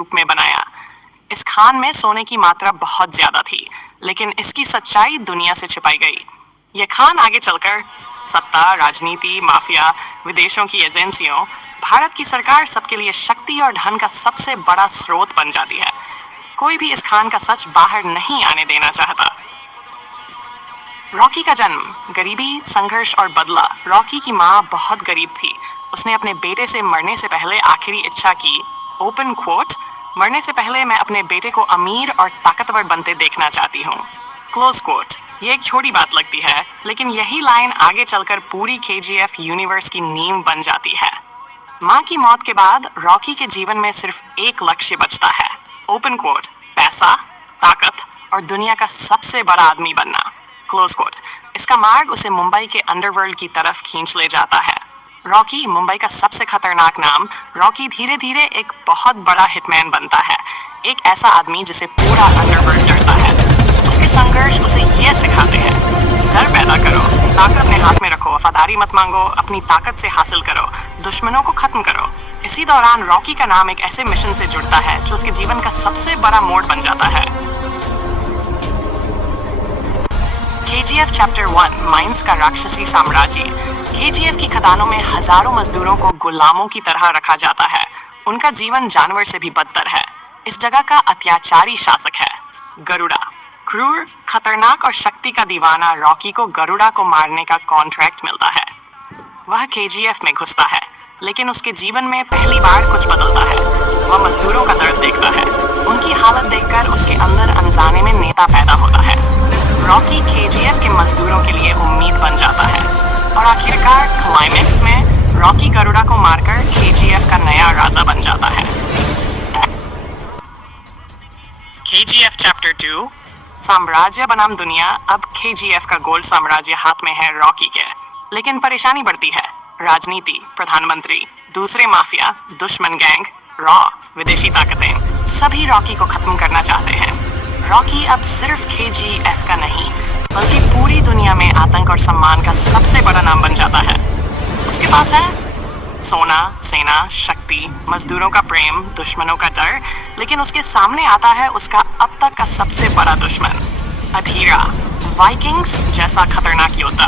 रूप में बनाया। इस खान में सोने की मात्रा बहुत ज्यादा थी, लेकिन इसकी सच्चाई दुनिया से छिपाई गई। यह खान आगे चलकर सत्ता, राजनीति, माफिया, विदेशों की एजेंसियों, भारत की सरकार सबके लिए शक्ति और धन का सबसे बड़ा स्रोत बन जाती है। कोई भी इस खान का सच बाहर नहीं आने देना चाहता। रॉकी का जन्म, गरीबी, संघर्ष और बदला। रॉकी की माँ बहुत गरीब थी। उसने अपने बेटे से मरने से पहले आखिरी इच्छा की, ओपन कोट, मरने से पहले मैं अपने बेटे को अमीर और ताकतवर बनते देखना चाहती हूँ, क्लोज कोट। ये एक छोटी बात लगती है, लेकिन यही लाइन आगे चलकर पूरी केजीएफ यूनिवर्स की नींव बन जाती है। माँ की मौत के बाद रॉकी के जीवन में सिर्फ एक लक्ष्य बचता है, ओपन कोट, पैसा, ताकत और दुनिया का सबसे बड़ा आदमी बनना, क्लोज कोट। इसका मार्ग उसे मुंबई के अंडरवर्ल्ड की तरफ खींच ले जाता है। रॉकी, मुंबई का सबसे खतरनाक नाम, रॉकी धीरे धीरे एक बहुत बड़ा हिटमैन बनता है, एक ऐसा आदमी जिसे पूरा अंडरवर्ल्ड डरता है। उसके संघर्ष उसे ये सिखाते हैं, डर पैदा करो, ताकत अपने हाथ में रखो, वफादारी मत मांगो, अपनी ताकत से हासिल करो, दुश्मनों को खत्म करो। इसी दौरान रॉकी का नाम एक ऐसे मिशन से जुड़ता है जो उसके जीवन का सबसे बड़ा मोड़ बन जाता है। केजीएफ चैप्टर 1, माइंस का राक्षसी साम्राज्य। केजीएफ की खदानों में हजारों मजदूरों को गुलामों की तरह रखा जाता है। उनका जीवन जानवर से भी बदतर है। इस जगह का अत्याचारी शासक है गरुड़ा। क्रूर, खतरनाक और शक्ति का दीवाना रॉकी को गरुड़ा को मारने का कॉन्ट्रैक्ट मिलता है। वह केजीएफ में घुसता है, लेकिन उसके जीवन में पहली बार कुछ बदलता है। वह मजदूरों का दर्द देखता है। उनकी हालत देखकर उसके अंदर अनजाने में नेता पैदा होता है। रॉकी केजीएफ के मजदूरों के लिए उम्मीद बन जाता है और आखिरकार क्लाइमेक्स में रॉकी गरुड़ा को मारकर केजीएफ का नया राजा बन जाता है। केजीएफ चैप्टर 2, साम्राज्य बनाम दुनिया। अब केजीएफ का गोल्ड साम्राज्य हाथ में है रॉकी के, लेकिन परेशानी बढ़ती है। राजनीति, प्रधानमंत्री, दूसरे माफिया, दुश्मन गैंग, रॉ, विदेशी ताकतें, सभी रॉकी को खत्म करना चाहते हैं। रॉकी अब सिर्फ केजीएफ का नहीं, बल्कि पूरी दुनिया में आतंक और सम्मान का सबसे बड़ा नाम बन जाता है। उसके पास है सोना, सेना, शक्ति, मजदूरों का प्रेम, दुश्मनों का डर, लेकिन उसके सामने आता है उसका अब तक का सबसे बड़ा दुश्मन, अधीरा, वाइकिंग्स जैसा खतरनाक योद्धा।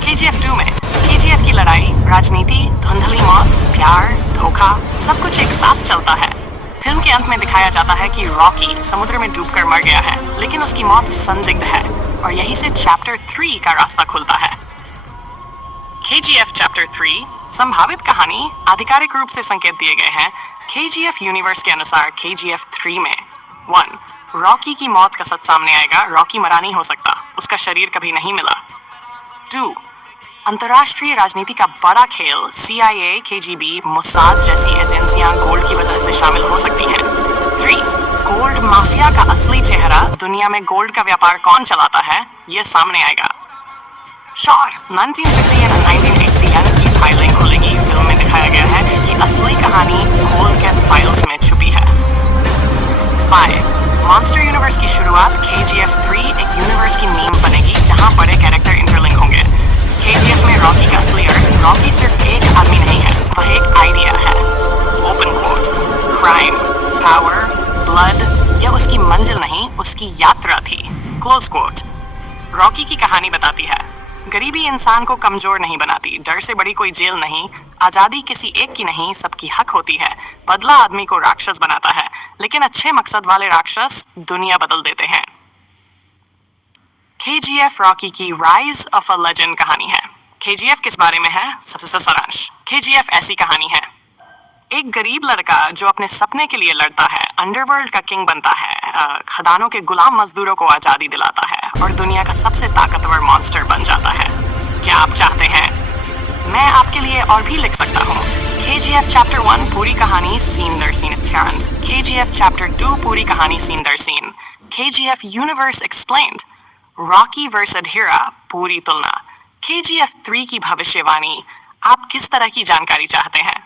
केजीएफ 2 में केजीएफ की लड़ाई, राजनीति, धुंधली मौत, प्यार, धोखा, सब कुछ एक साथ चलता है। फिल्म के अंत में दिखाया जाता है कि रॉकी समुद्र में डूबकर मर गया है, लेकिन उसकी मौत संदिग्ध है और यहीं से चैप्टर 3 का रास्ता खुलता है। केजीएफ चैप्टर 3, संभावित कहानी। आधिकारिक रूप से संकेत दिए गए हैं केजीएफ यूनिवर्स के अनुसार। केजीएफ 3 में 1, रॉकी की मौत का सच सामने आएगा। रॉकी मरा नहीं हो सकता, उसका शरीर कभी नहीं मिला। 2, अंतर्राष्ट्रीय राजनीति का बड़ा खेल। CIA, KGB, मोसाद जैसी एजेंसियां गोल्ड की वजह से शामिल हो सकती हैं। 3, गोल्ड माफिया का असली चेहरा। दुनिया में गोल्ड का व्यापार कौन चलाता है, यह सामने आएगा। शॉर 1950 और 1980 की फाइलिंग खुलेगी। फिल्म में दिखाया गया है कि असली कहानी कोल्ड केस फाइल्स में छुपी है। 5, मॉन्स्टर यूनिवर्स की शुरुआत। KGF 3 एक यूनिवर्स की नींव बनेगी जहां बड़े कैरेक्टर इंटरलिंक होंगे। KGF में रॉकी का असली अर्थ, रॉकी सिर्फ एक आदमी नहीं है, वह एक आइडिया है, open quote. Crime, power, blood, यह उसकी मंजिल नहीं, उसकी यात्रा थी, क्लोज कोट। रॉकी की कहानी बताती है, गरीबी इंसान को कमजोर नहीं बनाती, डर से बड़ी कोई जेल नहीं, आजादी किसी एक की नहीं, सबकी हक होती है, बदला आदमी को राक्षस बनाता है, लेकिन अच्छे मकसद वाले राक्षस दुनिया बदल देते हैं। KGF रॉकी की राइज ऑफ अ लेजेंड कहानी है। KGF किस बारे में है? सबसे सारांश। KGF ऐसी कहानी है, एक गरीब लड़का जो अपने सपने के लिए लड़ता है, अंडरवर्ल्ड का किंग बनता है, खदानों के गुलाम मजदूरों को आजादी दिलाता है और दुनिया का सबसे ताकतवर मॉन्स्टर बन जाता है। क्या आप चाहते हैं? मैं आपके लिए और भी लिख सकता हूँ। KGF चैप्टर 1 पूरी कहानी सीन दर सीन स्टैंड। KGF चैप्टर 2 पूरी कहानी सीन दर scene. KGF universe explained. Rocky versus Adheera पूरी तुलना। KGF 3 की भविष्यवाणी। आप किस तरह की जानकारी चाहते हैं?